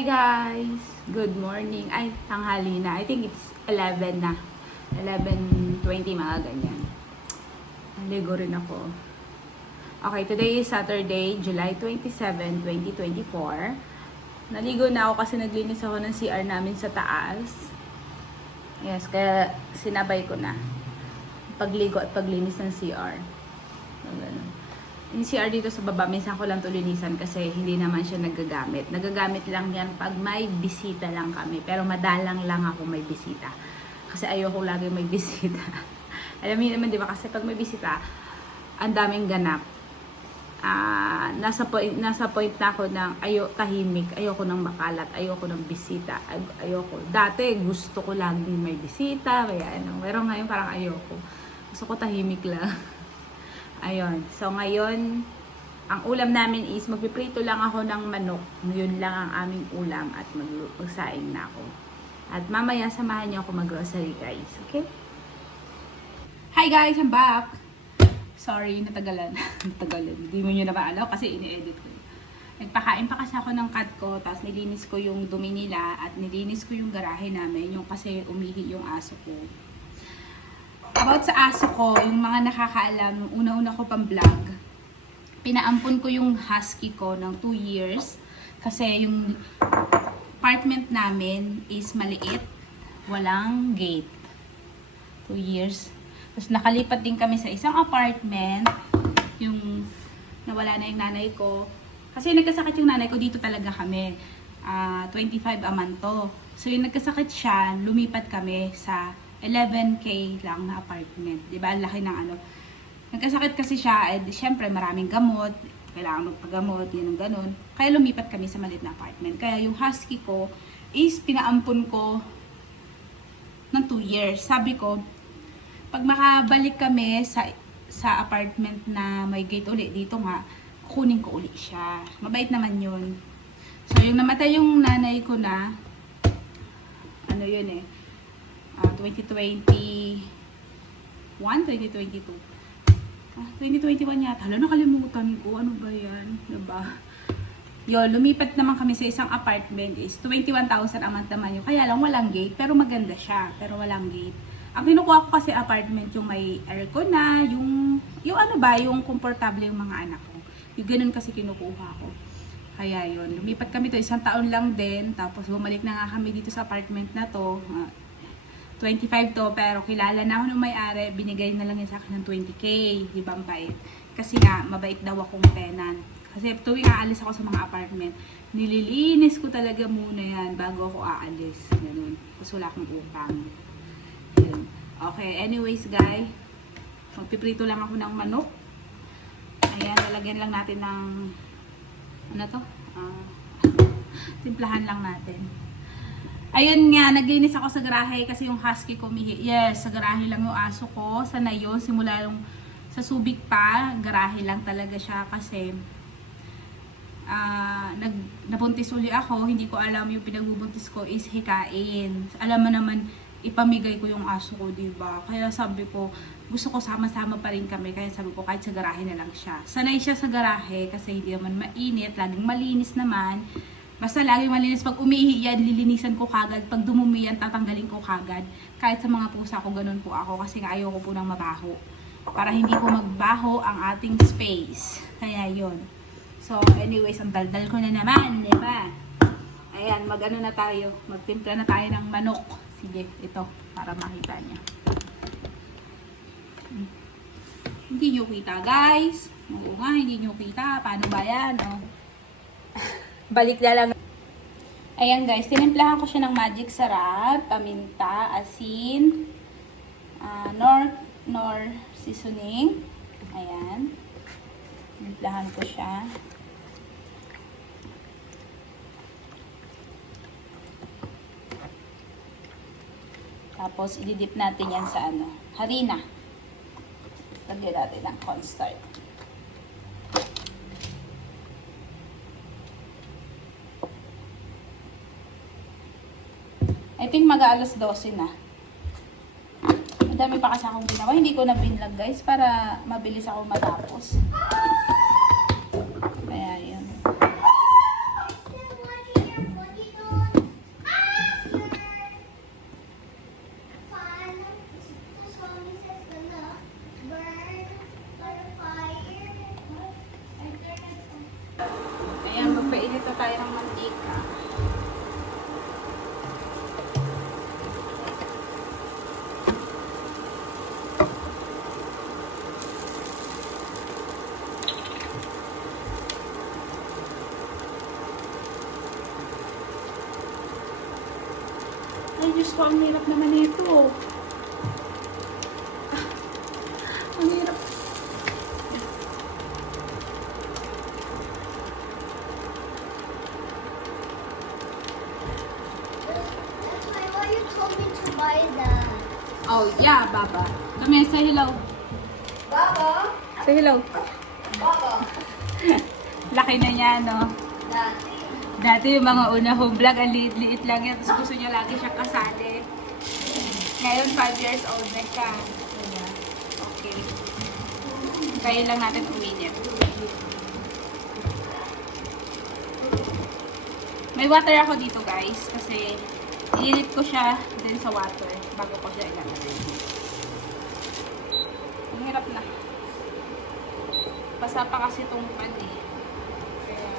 Hi guys! Good morning. Ay, tanghali na. I think it's 11 na. 11:20 mga ganyan. Naligo rin ako. Okay, today is Saturday, July 27, 2024. Naligo na ako kasi naglinis ako ng CR namin sa taas. Yes, kaya sinabay ko na. Pagligo at paglinis ng CR. Ganun. Yung CR dito sa baba, minsan ko lang ito linisan kasi hindi naman siya nagagamit. Nagagamit lang yan pag may bisita lang kami. Pero madalang lang ako may bisita. Kasi ayoko lagi may bisita. Alam niyo naman, di ba? Kasi pag may bisita, ang daming ganap. Nasa point na ako ng tahimik. Ayoko ng makalat. Ayoko ng bisita. Ayoko. Dati, gusto ko laging may bisita. Kaya ano. Pero ngayon parang ayoko. Gusto ko tahimik lang. Ayun. So, ngayon, ang ulam namin is magpiprito lang ako ng manok. Yun lang ang aming ulam at magsaing na ako. At mamaya, samahan niyo ako mag-grocery, guys. Okay? Hi, guys! I'm back! Sorry, natagalan. Natagalan. Hindi mo nyo na maalaw kasi ini-edit ko. Nagpakain pa kasi ako ng cat ko, tapos nilinis ko yung dumi nila at nilinis ko yung garahe namin, yung kasi umihi yung aso ko. About sa aso ko, yung mga nakakaalam, una-una ko pang vlog, pinaampon ko yung husky ko ng 2 years kasi yung apartment namin is maliit, walang gate. 2 years. Tapos nakalipat din kami sa isang apartment, yung nawala na yung nanay ko. Kasi nagkasakit yung nanay ko, dito talaga kami. 25 a month to. So yung nagkasakit siya, lumipat kami sa 11K lang na apartment. Diba? Ang laki ng ano. Nagkasakit kasi siya, eh, syempre maraming gamot, kailangan magpagamot, yun ang ganun. Kaya lumipat kami sa maliit na apartment. Kaya yung husky ko is pinaampon ko ng 2 years. Sabi ko, pag makabalik kami sa apartment na may gate uli, dito nga, kukunin ko uli siya. Mabait naman yun. So, yung namatay yung nanay ko na, ano yun 2021, 2022. 2021 yata. Hala, nakalimutan ko. Ano ba yan? Diba? Yun, lumipat naman kami sa isang apartment is 21,000 a month naman yun. Kaya lang walang gate, pero maganda siya. Pero walang gate. Ang kinukuha ko kasi apartment yung may aircon na, yung ano ba, yung komportable yung mga anak ko. Yung ganun kasi kinukuha ko. Kaya yun, lumipat kami to, 1 taon lang din. Tapos bumalik na nga kami dito sa apartment na to. 25 to, pero kilala na ako ng may-ari, binigay na lang niya sa akin ng 20K, di ba, mabait? Kasi nga, mabait daw akong tenant. Kasi tuwing aalis ako sa mga apartment, nililinis ko talaga muna yan bago ako aalis. Ganun. Kasi wala akong utang. Ganun. Okay, anyways guys, magpiprito lang ako ng manok. Ayan, lalagyan lang natin ng, ano to? Simplahan lang natin. Ayun nga, naglinis ako sa garahe kasi yung husky ko mihi. Yes, sa garahe lang yung aso ko. Sana yun, simula yung sa Subic pa, garahe lang talaga siya kasi nabuntis uli ako. Hindi ko alam yung pinagbubuntis ko is hikain. Alam mo naman, ipamigay ko yung aso ko, diba? Kaya sabi ko, gusto ko sama-sama pa rin kami. Kaya sabi ko, kahit sa garahe na lang siya. Sanay siya sa garahe kasi hindi naman mainit, laging malinis naman. Basta lagi malinis. Pag umihi yan, lilinisan ko kagad. Pag dumumi yan, tatanggalin ko kagad. Kahit sa mga pusa ko, ganun po ako. Kasi nga ayoko po ng mabaho. Para hindi po magbaho ang ating space. Kaya yun. So, anyways, ang daldal ko na naman. Diba? Ayan, mag-ano na tayo. Magtimpla na tayo ng manok. Sige, ito. Para makita niya. Hindi nyo kita, guys. Oo nga, hindi nyo kita. Paano ba yan? Oh. Balik na lang. Ayan guys, tinimplahan ko siya ng magic sarap, paminta, asin, nor seasoning. Ayan. Tinimplahan ko siya. Tapos ididip natin yan sa harina. Lagyan natin ng cornstarch. I think mag-aalas 12 na. Ang dami pa kasi akong ginawa. Hindi ko na binlog guys para mabilis ako matapos. Kaya yun. Ay, Diyos ko, ang hirap naman ito. Ang hirap. That's why you told me to buy that. Oh, yeah, Baba. Come here, say hello. Baba? Say hello. Baba. Laki na niya, no? Dati. Dati yung mga una home vlog, ang liit-liit lang yan. Tapos gusto niya lagi siya kasali. Ngayon, 5 years old na siya. Diba? Okay. Kaya lang natin uminit. May water ako dito, guys. Kasi, iinit ko siya din sa water bago ko siya ilalagay. Ang hirap na. Basa pa kasi itong pan eh. Kaya,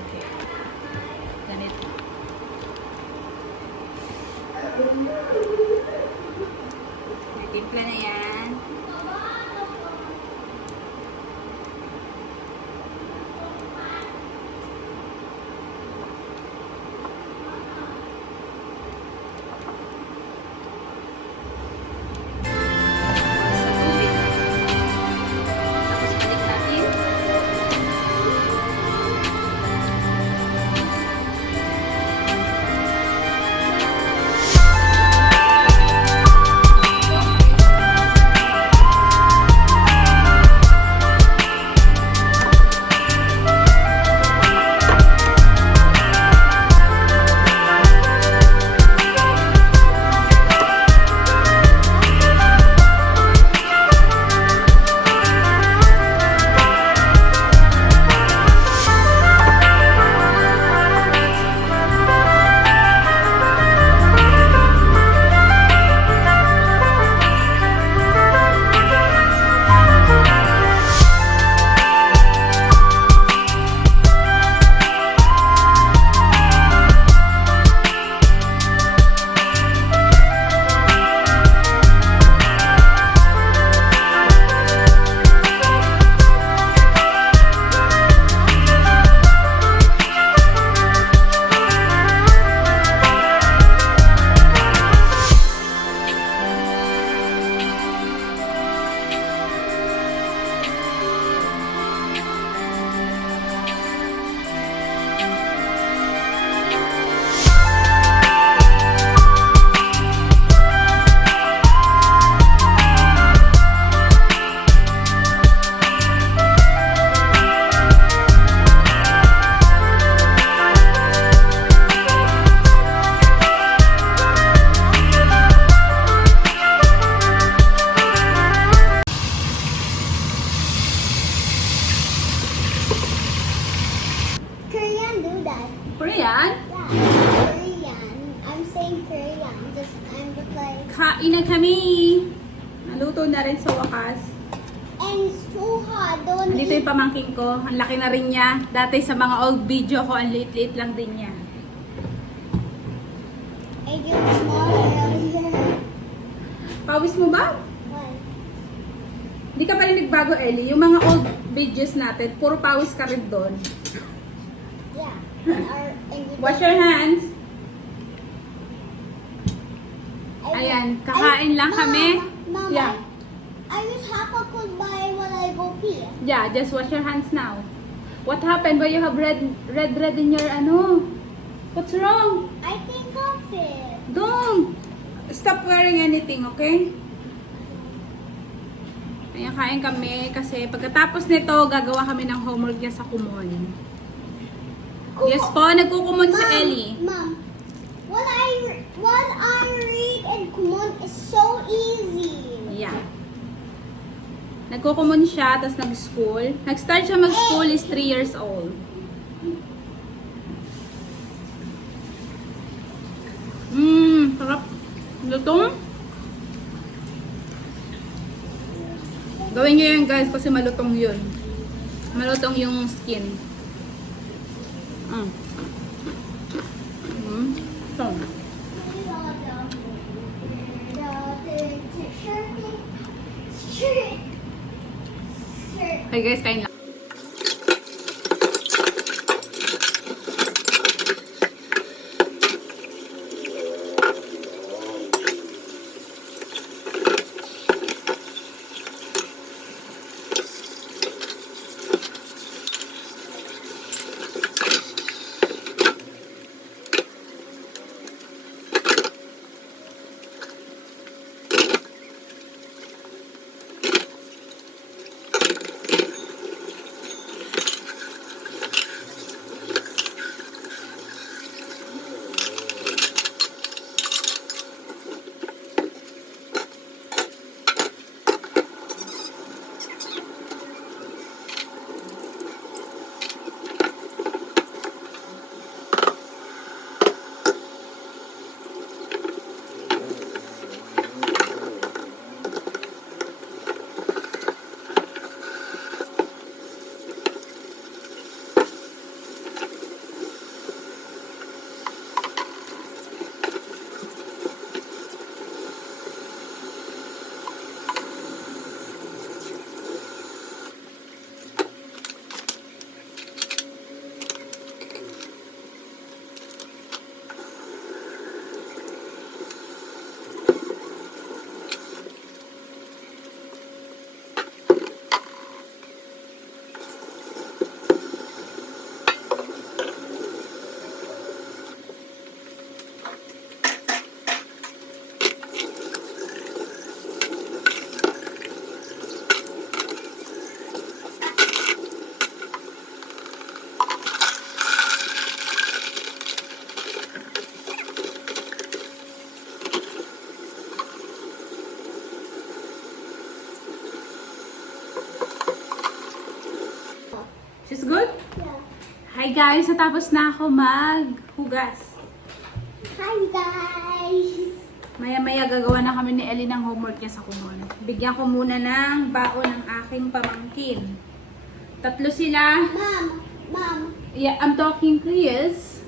okay. Ganito. May timpla na yan. Sa tubig. Tapos balik natin. Korean do that. Korean? Yeah. Korean. I'm saying Korean. I'm just like. Kain na kami. Naluto na rin sa wakas. And it's too hot. Don't Dito yung pamangking ko. Ang laki na rin niya. Dati sa mga old video ko, ang liit-liit lang din niya. I get smaller earlier. Pawis mo ba? What? Hindi ka pa rin nagbago, Ellie. Yung mga old videos natin, puro pawis ka rin doon. Yeah. And you Wash your hands. I- Ayan, kakain lang kami. Mama, Yeah. I wish Haka could buy when I go pee. Yeah, just wash your hands now. What happened? Why you have red in your ano? What's wrong? I think of it. Don't! Stop wearing anything, okay? Ayan, kain kami kasi pagkatapos nito, gagawa kami ng homework niya sa Kumon. Yes po, nagkukumon si Ellie. Mom, what I read in Kumon is so easy. Yeah. Nagkukumon siya, tapos nag-school. Nag-start siya mag-school is 3 years old. Sarap. Lutong. Gawin nyo yan guys kasi malutong yun. Malutong yung skin. So. Okay guys, kain lang. guys, natapos na ako maghugas. Hi guys! Maya-maya gagawa na kami ni Ellie ng homework niya sa kumon. Bigyan ko muna ng baon ng aking pamangkin. Tatlo sila. Mom. Yeah, I'm talking Chris.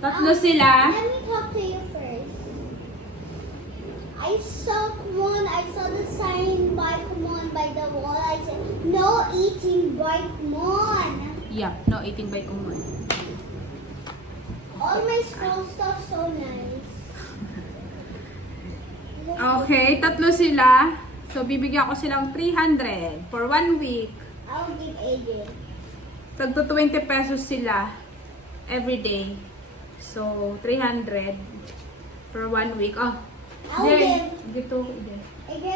Tatlo sila. Let me talk to you first. I saw the sign by Kumon by the wall. I said, no eating by Kumon. Yeah, no eating by kumon. All my school stuff so nice. Okay, tatlo sila. So, bibigyan ko silang 300 for 1 week. I'll give AJ. Tagto 20 pesos sila every day. So, 300 for 1 week. Oh, I'll give. Dito, Ide. AJ.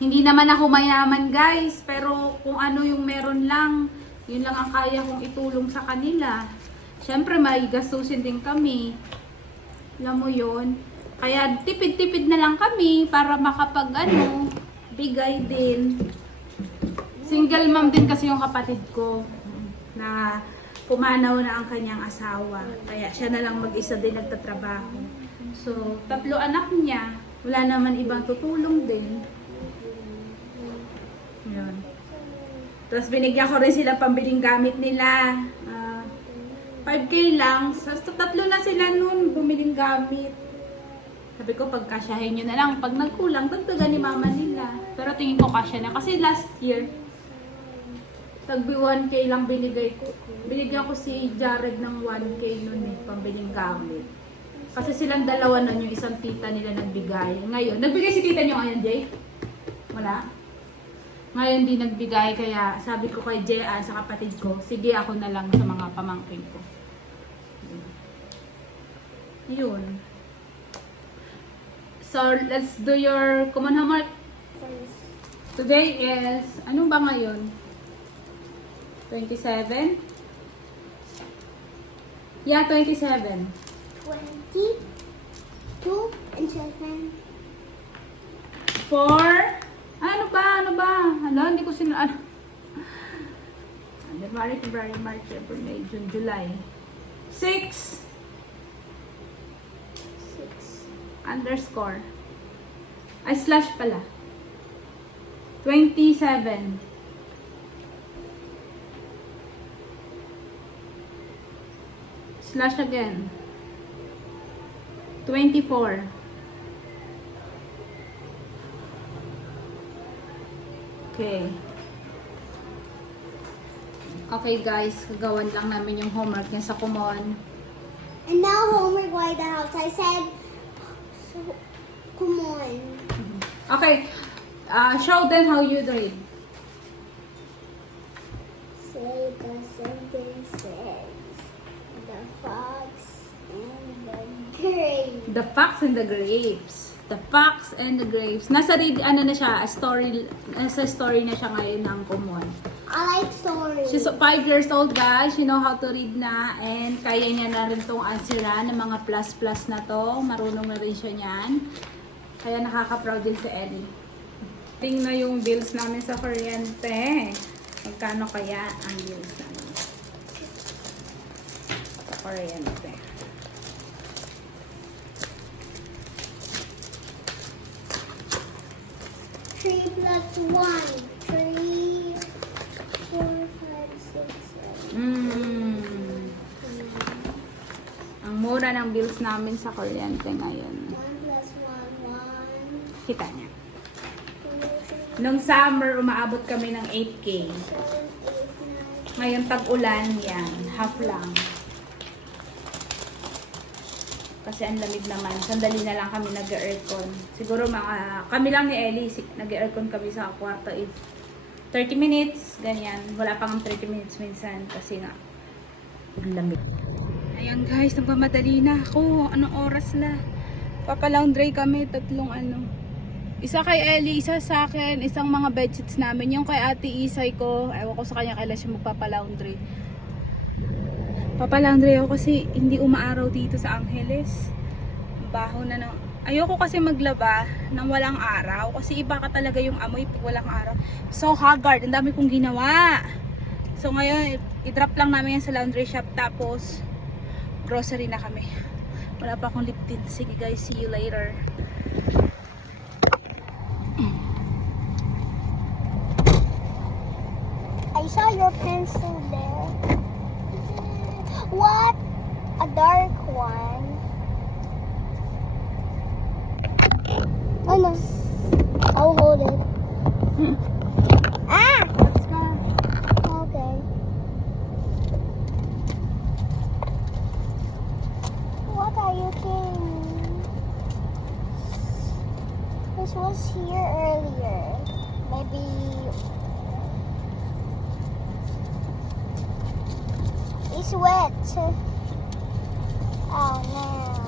Hindi naman ako mayaman, guys. Pero kung ano yung meron lang, yun lang ang kaya kong itulong sa kanila. Siyempre, may gastusin din kami. Alam mo yun? Kaya tipid-tipid na lang kami para makapag bigay din. Single mom din kasi yung kapatid ko na pumanaw na ang kanyang asawa. Kaya siya na lang mag-isa din nagtatrabaho. So, 3 anak niya. Wala naman ibang tutulong din. Yun. Tapos binigyan ko rin sila pambiling gamit nila. 5K lang. So, 3 na sila nun bumiling gamit. Sabi ko, pagkasyahin nyo na lang. Pag nagkulang, dagdagan ni mama nila. Pero tingin ko kasya na. Kasi last year, tagbi 1K lang binigay ko. Binigyan ko si Jared ng 1K nun pambiling gamit. Kasi silang dalawa nun, yung isang tita nila nagbigay. Ngayon, nagbigay si tita nyo ngayon, Jay? Wala? Ngayon di nagbigay, kaya sabi ko kay Jean sa kapatid ko, sige ako na lang sa mga pamangkin ko. Yun. So, let's do your common homework. Today is, ano ba ngayon? 27? Yeah, 27. 22 and 7. 4? Ano ba? Hala, hindi ko January, February, March, April, May, June, July. 6 underscore. Ay, slash pala. 27. Slash again. 24. Okay. Okay guys, gagawan lang namin yung homework niya sa Kumon. And now homework by the house. I said, so, come on. Okay, show them how you do it. Say the sentences. The fox and the grapes. The Fox and the Grapes. The Fox and the Grapes. Nasa story na siya ngayon ng Kumon. I like stories. She's 5 years old guys. She know how to read na. And kaya niya na rin itong answeran ng mga plus na to. Marunong na rin siya niyan. Kaya nakaka-proud din si Ellie. Tingnan yung bills namin sa kuryente. Magkano kaya ang bills namin sa kuryente? Three plus 1. 3, 4, 5, 6, 7. Ang mura ng bills namin sa kuryente ngayon. 1 plus 1, 1. Kita niya. Nung summer, umaabot kami ng 8K. 7, 8, 9. Ngayon, tag-ulan yan. Half lang. Kasi ang lamig naman. Sandali na lang kami nag-aircon. Siguro kami lang ni Ellie, nag-aircon kami sa kwarto. 30 minutes, ganyan. Wala pang 30 minutes minsan kasi nga ang lamig. Ayan guys, nagmamadali na ako. Anong oras na? Papalaundry kami, 3 Isa kay Ellie, isa sa akin, isang mga bedsheets namin. Yung kay Ate Isay ko, ewan ko sa kanya kailan siya magpapalaundry. Papalaundry ako kasi hindi umaaraw dito sa Angeles. Baho na ng... Ayoko kasi maglaba nang walang araw. Kasi iba ka talaga yung amoy pag walang araw. So haggard. Ang dami kong ginawa. So ngayon, i-drop lang namin yan sa laundry shop tapos grocery na kami. Wala pa akong lip tint. Sige guys, see you later. I saw your pencil there. What? A dark one. Oh no. I'll hold it. Ah! Okay. What are you doing? This was here earlier. Maybe. It's wet. Oh no.